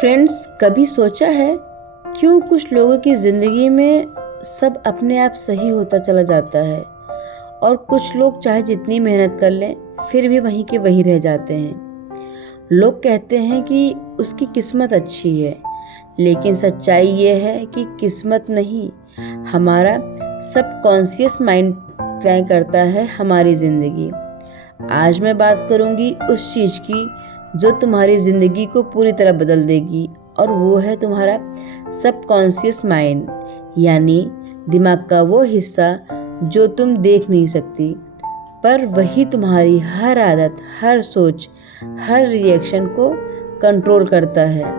Friends, कभी सोचा है क्यों कुछ लोगों की ज़िंदगी में सब अपने आप सही होता चला जाता है और कुछ लोग चाहे जितनी मेहनत कर लें फिर भी वहीं के वहीं रह जाते हैं। लोग कहते हैं कि उसकी किस्मत अच्छी है, लेकिन सच्चाई ये है कि किस्मत नहीं, हमारा सबकॉन्शियस माइंड तय करता है हमारी ज़िंदगी। आज मैं बात करूँगी उस चीज़ की जो तुम्हारी ज़िंदगी को पूरी तरह बदल देगी, और वो है तुम्हारा सबकॉन्शियस माइंड, यानी दिमाग का वो हिस्सा जो तुम देख नहीं सकती, पर वही तुम्हारी हर आदत, हर सोच, हर रिएक्शन को कंट्रोल करता है।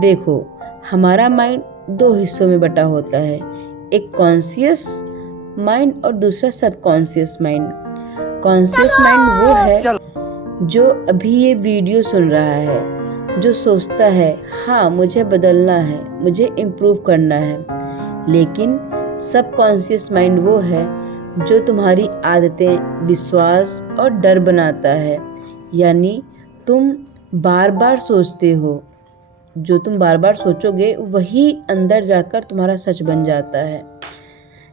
देखो, हमारा माइंड दो हिस्सों में बटा होता है, एक कॉन्शियस माइंड और दूसरा सबकॉन्शियस माइंड। कॉन्शियस माइंड वो है जो अभी ये वीडियो सुन रहा है, जो सोचता है हाँ मुझे बदलना है, मुझे इम्प्रूव करना है। लेकिन सबकॉन्शियस माइंड वो है जो तुम्हारी आदतें, विश्वास और डर बनाता है, यानी तुम बार बार सोचते हो, जो तुम बार बार सोचोगे वही अंदर जाकर तुम्हारा सच बन जाता है।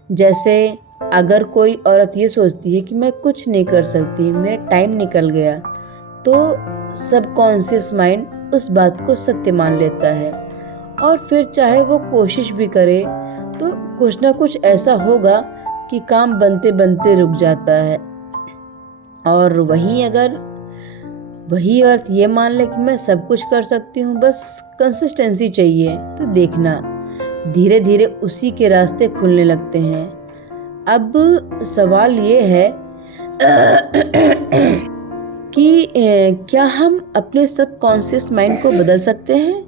जैसे अगर कोई औरत ये सोचती है कि मैं कुछ नहीं कर सकती, मेरा टाइम निकल गया, तो सबकॉन्शियस माइंड उस बात को सत्य मान लेता है, और फिर चाहे वो कोशिश भी करे तो कुछ ना कुछ ऐसा होगा कि काम बनते बनते रुक जाता है। और वहीं अगर वही औरत ये मान ले कि मैं सब कुछ कर सकती हूँ, बस कंसिस्टेंसी चाहिए, तो देखना धीरे धीरे उसी के रास्ते खुलने लगते हैं। अब सवाल ये है कि क्या हम अपने सबकॉन्शियस माइंड को बदल सकते हैं?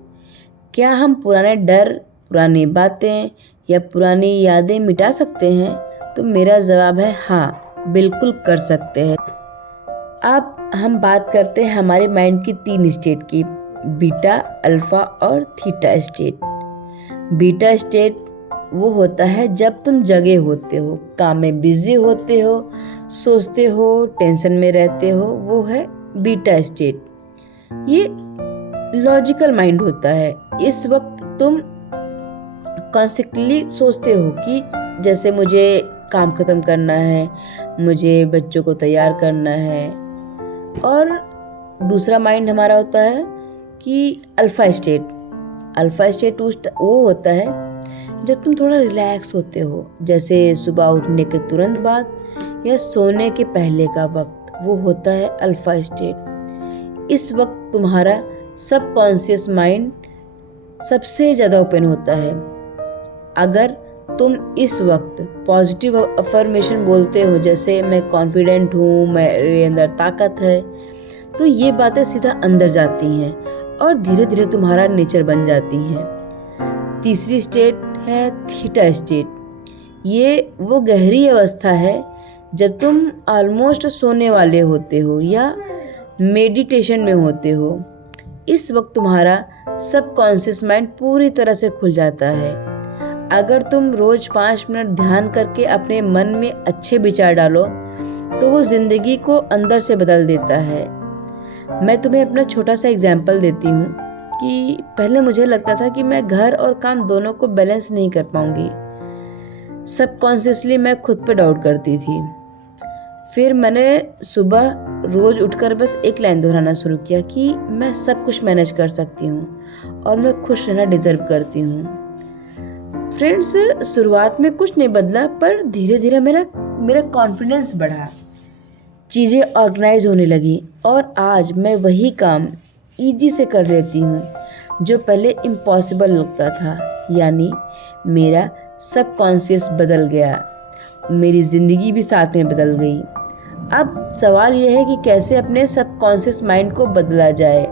क्या हम पुराने डर, पुरानी बातें या पुरानी यादें मिटा सकते हैं? तो मेरा जवाब है हाँ, बिल्कुल कर सकते हैं। अब हम बात करते हैं हमारे माइंड की 3 स्टेट की, बीटा, अल्फा और थीटा स्टेट। बीटा स्टेट वो होता है जब तुम जगे होते हो, काम में बिजी होते हो, सोचते हो, टेंशन में रहते हो, वो है बीटा स्टेट। ये लॉजिकल माइंड होता है। इस वक्त तुम कॉन्सिक्वेंटली सोचते हो कि जैसे मुझे काम खत्म करना है, मुझे बच्चों को तैयार करना है। और दूसरा माइंड हमारा होता है कि अल्फा स्टेट। अल्फा स्टेट वो होता है जब तुम थोड़ा रिलैक्स होते हो, जैसे सुबह उठने के तुरंत बाद या सोने के पहले का वक्त, वो होता है अल्फा स्टेट। इस वक्त तुम्हारा सबकॉन्शियस माइंड सबसे ज़्यादा ओपन होता है। अगर तुम इस वक्त पॉजिटिव अफर्मेशन बोलते हो, जैसे मैं कॉन्फिडेंट हूँ, मेरे अंदर ताकत है, तो ये बातें सीधा अंदर जाती हैं और धीरे धीरे तुम्हारा नेचर बन जाती हैं। तीसरी स्टेट है थीटा स्टेट। ये वो गहरी अवस्था है जब तुम ऑलमोस्ट सोने वाले होते हो या मेडिटेशन में होते हो। इस वक्त तुम्हारा सबकॉन्शियस माइंड पूरी तरह से खुल जाता है। अगर तुम रोज 5 मिनट ध्यान करके अपने मन में अच्छे विचार डालो तो वो जिंदगी को अंदर से बदल देता है। मैं तुम्हें अपना छोटा सा एग्जाम्पल देती हूँ कि पहले मुझे लगता था कि मैं घर और काम दोनों को बैलेंस नहीं कर पाऊंगी। सबकॉन्शियसली मैं खुद पे डाउट करती थी। फिर मैंने सुबह रोज उठकर बस एक लाइन दोहराना शुरू किया कि मैं सब कुछ मैनेज कर सकती हूँ और मैं खुश रहना डिजर्व करती हूँ। फ्रेंड्स, शुरुआत में कुछ नहीं बदला, पर धीरे धीरे मेरा कॉन्फिडेंस बढ़ा, चीज़ें ऑर्गेनाइज होने लगी और आज मैं वही काम ईजी से कर लेती हूँ जो पहले इम्पॉसिबल लगता था। यानी मेरा सबकॉन्शियस बदल गया, मेरी ज़िंदगी भी साथ में बदल गई। अब सवाल यह है कि कैसे अपने सबकॉन्शियस माइंड को बदला जाए।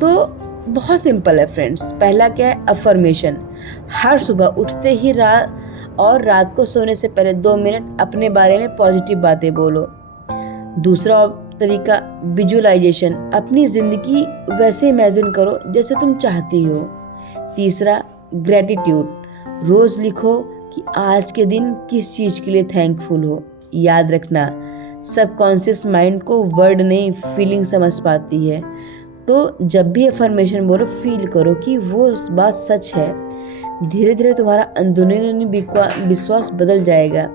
तो बहुत सिंपल है फ्रेंड्स। पहला क्या है? अफर्मेशन। हर सुबह उठते ही रात को सोने से पहले 2 मिनट अपने बारे में पॉजिटिव बातें बोलो। दूसरा तरीका विजुअलाइजेशन। अपनी ज़िंदगी वैसे इमेजिन करो जैसे तुम चाहती हो। तीसरा ग्रेटिट्यूड। रोज़ लिखो कि आज के दिन किस चीज़ के लिए थैंकफुल हो। याद रखना, सबकॉन्शियस माइंड को वर्ड नहीं, फीलिंग समझ पाती है। तो जब भी अफर्मेशन बोलो फील करो कि वो बात सच है। धीरे धीरे तुम्हारा अंदरूनी विश्वास बदल जाएगा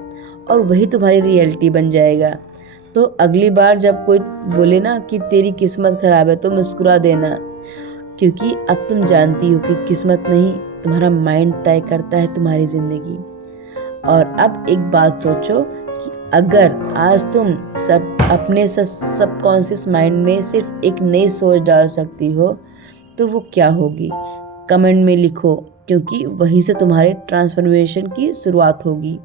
और वही तुम्हारी रियलिटी बन जाएगा। तो अगली बार जब कोई बोले ना कि तेरी किस्मत खराब है तो मुस्कुरा देना, क्योंकि अब तुम जानती हो कि किस्मत नहीं, तुम्हारा माइंड तय करता है तुम्हारी ज़िंदगी। और अब एक बात सोचो कि अगर आज तुम अपने सबकॉन्शियस माइंड में सिर्फ एक नई सोच डाल सकती हो तो वो क्या होगी? कमेंट में लिखो, क्योंकि वहीं से तुम्हारे ट्रांसफॉर्मेशन की शुरुआत होगी।